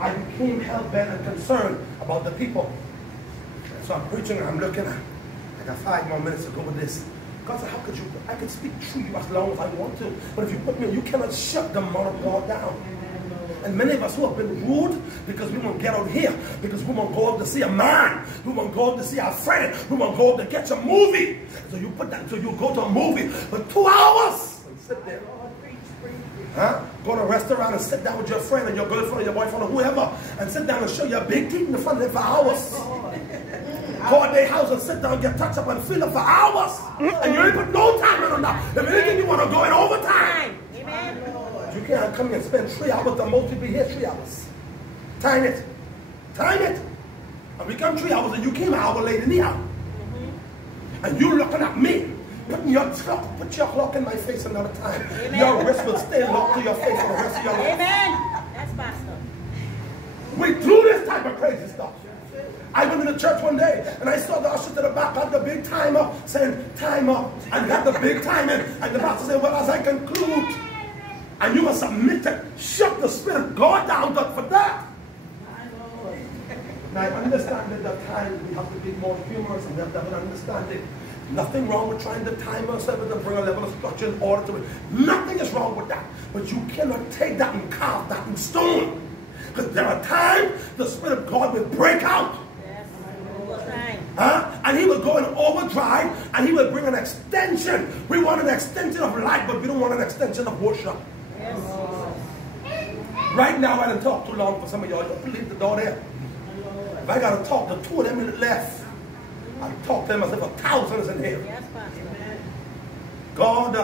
I became hell-bent and concerned about the people. So I'm preaching and I'm looking at, I got 5 more minutes to go with this. God said, how could you, I can speak through you as long as I want to. But if you put me, you cannot shut the mouth of God down. And many of us who have been rude because we won't get out here, because we won't go out to see a man, we won't go out to see our friend, we won't go out to catch a movie. So you put that, so you go to a movie for 2 hours and sit there. Huh? Go to a restaurant and sit down with your friend and your girlfriend or your boyfriend or whoever and sit down and show your big teeth in front of them for hours. Go to their house and sit down and get touched up and feel it for hours. And you ain't put no time on that. If anything, you want to go in overtime. You can't come here and spend 3 hours, the most you'll be here 3 hours. Time it. Time it. And we come 3 hours and you came an hour late in the hour. And you looking at me. Put your clock in my face another time. Amen. Your wrist will stay locked to your face for the rest of your life. Amen. That's Pastor. We do this type of crazy stuff. I went in the church one day and I saw the usher to the back had the big timer saying time up and got the big time in and the pastor said, well, as I conclude, and you must submit to shut the Spirit of God down for that. Now I understand that the time we have to be more humorous and we have to have an understanding. Nothing wrong with trying to time ourselves and bring a level of structure and order to it. Nothing is wrong with that. But you cannot take that and carve that in stone. Because there are times the Spirit of God will break out. Yes. And he will go in overdrive and he will bring an extension. We want an extension of life, but we don't want an extension of worship. Yes. Right now, I didn't talk too long for some of y'all. Don't leave the door there. If I got to talk to 2 of them minutes left, I talk to them as if 1,000 is in here. Yes, Pastor. God,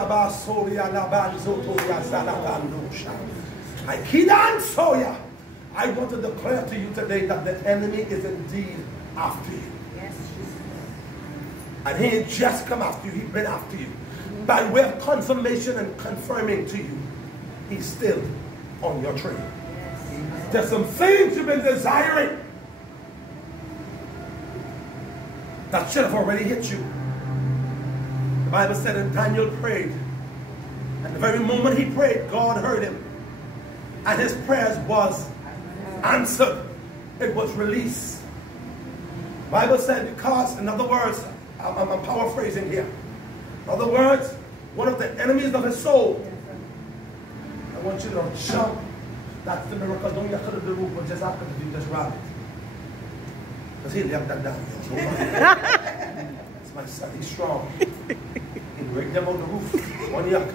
I want to declare to you today that the enemy is indeed after you. Yes, Jesus. And he ain't just come after you, he's been after you. By way of confirmation and confirming to you, he's still on your trail. Yes. There's some things you've been desiring that should have already hit you. The Bible said that Daniel prayed. And the very moment he prayed, God heard him. And his prayers was answered. It was released. The Bible said because, in other words, I'm paraphrasing here. In other words, one of the enemies of his soul. I want you to jump. That's the miracle. Don't you could do the roof, but just after you just grab it. Because he left that down. That's my son. He's strong. He break them on the roof. One yuck.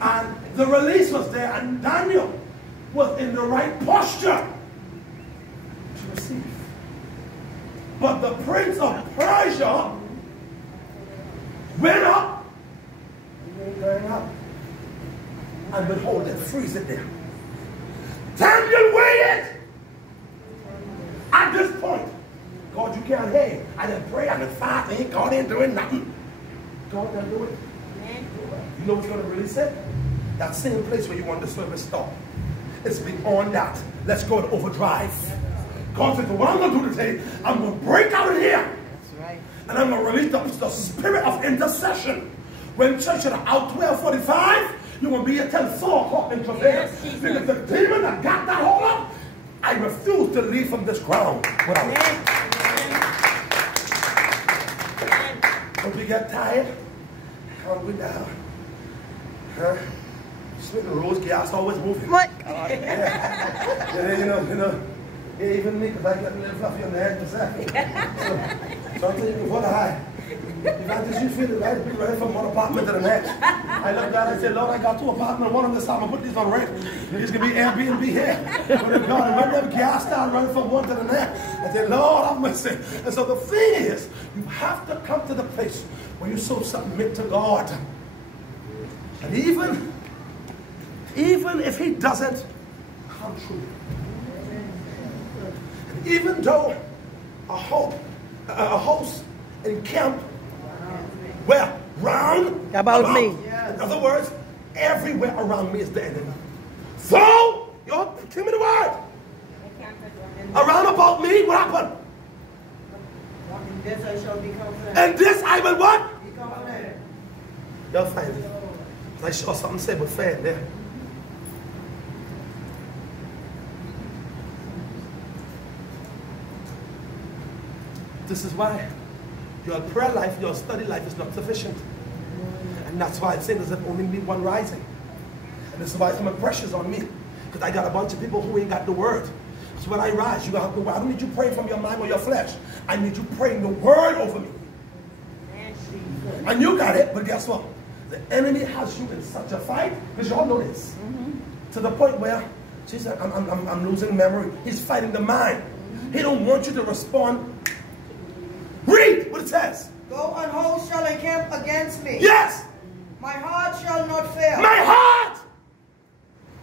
And the release was there, and Daniel was in the right posture to receive. But the prince of Persia went up. He ain't going up. And behold it, freeze it there. Daniel waited. At this point, God, you can't hear. I didn't pray, I didn't fast, God ain't doing nothing. God didn't do it. You know what's going to release it? That same place where you want the service stop. It's beyond that. Let's go to overdrive. God says, what I'm going to do today, I'm going to break out of here. That's right. And I'm going to release the spirit of intercession. When church are out 12:45, you won't be here till 4 o'clock in travail. Yes, because the demon that got that hold up, I refuse to leave from this ground without it. Don't we get tired? Calm down. Huh? Sweet rose gas always moving. What? Yeah, you know. Yeah, even me, because I get a little fluffy on the head myself. So I'm thinking, what a high. If I just you feel it right, be ready from one apartment to the next. I looked at it, I said, Lord, I got 2 apartments, one on this side, I'm going to put these on rent. These can be Airbnb here. But God, and when them gas down, running from one to the next. I said, Lord, have mercy. And so the thing is, you have to come to the place where you so submit to God. And even if he doesn't come true, and even though a host in camp, where round about me. In other words, everywhere around me is the enemy. So, give me the word. Around about me, what happened? And this I will what? You'll find it. I saw something said with fan there. This is why your prayer life, your study life is not sufficient. And that's why I'm saying there's only me one rising. And this is why some pressure's on me. Because I got a bunch of people who ain't got the word. So when I rise, you got the word. I don't need you praying from your mind or your flesh. I need you praying the word over me. And you got it, but guess what? The enemy has you in such a fight, because you all know this. To the point where, she said, I'm losing memory. He's fighting the mind. He don't want you to respond. Read what it says. Though an host shall encamp against me. Yes. My heart shall not fail. My heart.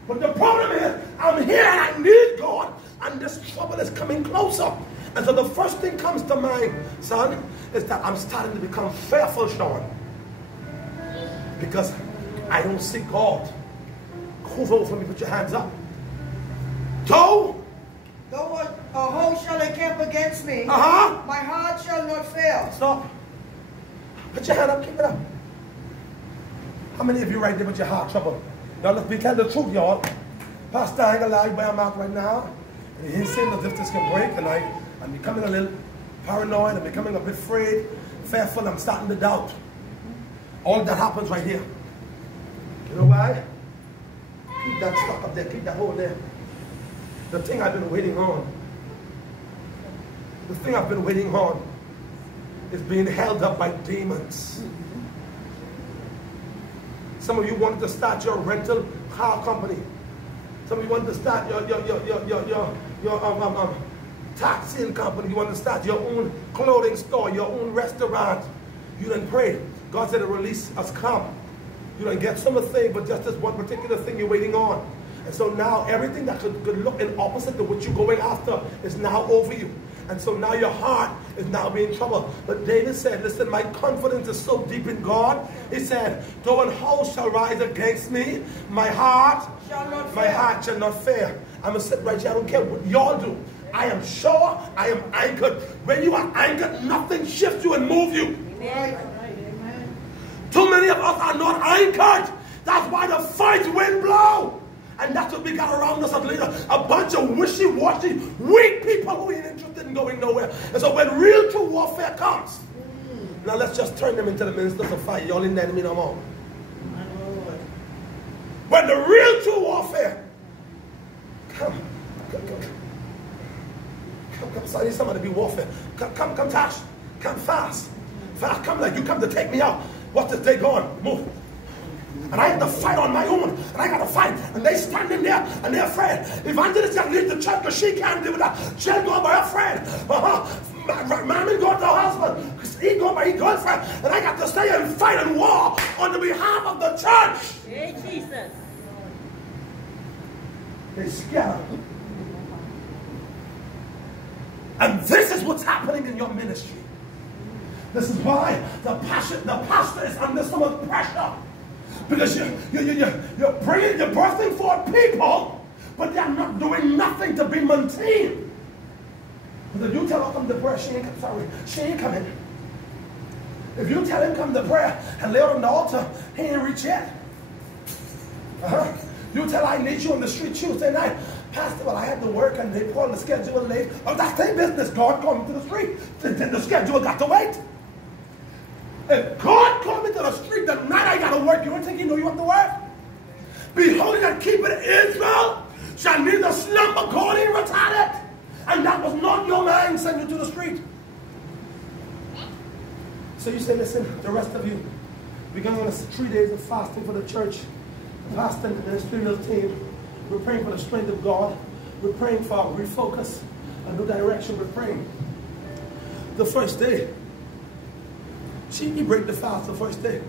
But the problem is, I'm here and I need God. And this trouble is coming closer. And so the first thing comes to mind, son, is that I'm starting to become fearful, Shawn. Because I don't see God. Who's over me? Put your hands up. Though a host shall encamp against me, my heart shall not fail. Stop. Put your hand up, keep it up. How many of you right there with your heart trouble? Now let's be tell the truth, y'all. Pastor, I ain't gonna lie by my mouth right now. And he's saying as if this can break, and I'm becoming a little paranoid, I'm becoming a bit afraid, fearful, I'm starting to doubt. All that happens right here. You know why? Keep that stuck up there, keep that hole there. The thing I've been waiting on, is being held up by demons. Some of you wanted to start your rental car company. Some of you wanted to start your taxing company. You want to start your own clothing store, your own restaurant. You didn't pray. God said to release us come. You didn't get some thing, but just this one particular thing you're waiting on. And so now everything that could look in opposite to what you're going after is now over you. And so now your heart is now being troubled. But David said, listen, my confidence is so deep in God. He said, though an host shall rise against me, my heart shall not fail. I'm going to sit right here. I don't care what y'all do. I am sure I am anchored. When you are anchored, nothing shifts you and moves you. Amen. Too many of us are not anchored. That's why the fight wind blow. And that's what we got around us as leaders. A bunch of wishy-washy, weak people who ain't interested in going nowhere. And so when real true warfare comes, now let's just turn them into the ministers of fire. Y'all ain't the enemy no more. When the real true warfare, come, I need somebody to be warfare. Come, Tash. Come fast. Fast, come like you come to take me out. What's this day going? Move. And I have to fight on my own. And I got to fight. And they standing there and they're afraid. Evangelist just leave the church because she can't deal with that. She'll go by her friend. Mommy go to her husband. He go by his girlfriend. And I got to stay and fight and war on the behalf of the church. Hey, Jesus. They're scared. And this is what's happening in your ministry. This is why the pastor is under so much pressure. Because you're birthing forth people, but they're not doing nothing to be maintained. But if you tell her come to prayer, she ain't coming. If you tell him come to prayer and lay on the altar, he ain't reach yet. You tell I need you on the street Tuesday night. Pastor, well, I had to work and they pulled the schedule late. Oh, that's their business. God called me to the street. Then the schedule got to wait. If God called me to the street the night I got to work, you don't think he knew you have to work? Be holy and keep it Israel. Shall neither slumber God in retarded. And that was not your mind sent you to the street. So you say, listen, the rest of you, we're going on 3 days of fasting for the church. Fasting the ministerial team. We're praying for the strength of God. We're praying for refocus, a new direction. We're praying. The first day, he break the fast the first day.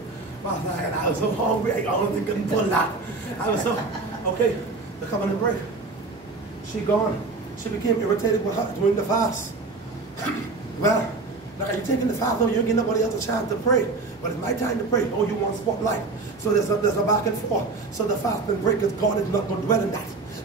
I was so hungry, I honestly couldn't pull that. I was so, okay, they're coming to break. She gone. She became irritated with her doing the fast. Well, are you taking the fast? Oh, you don't give nobody else a chance to pray. But it's my time to pray. Oh, you want spotlight. So there's a back and forth. So the fast and break is God is not going to dwell in that.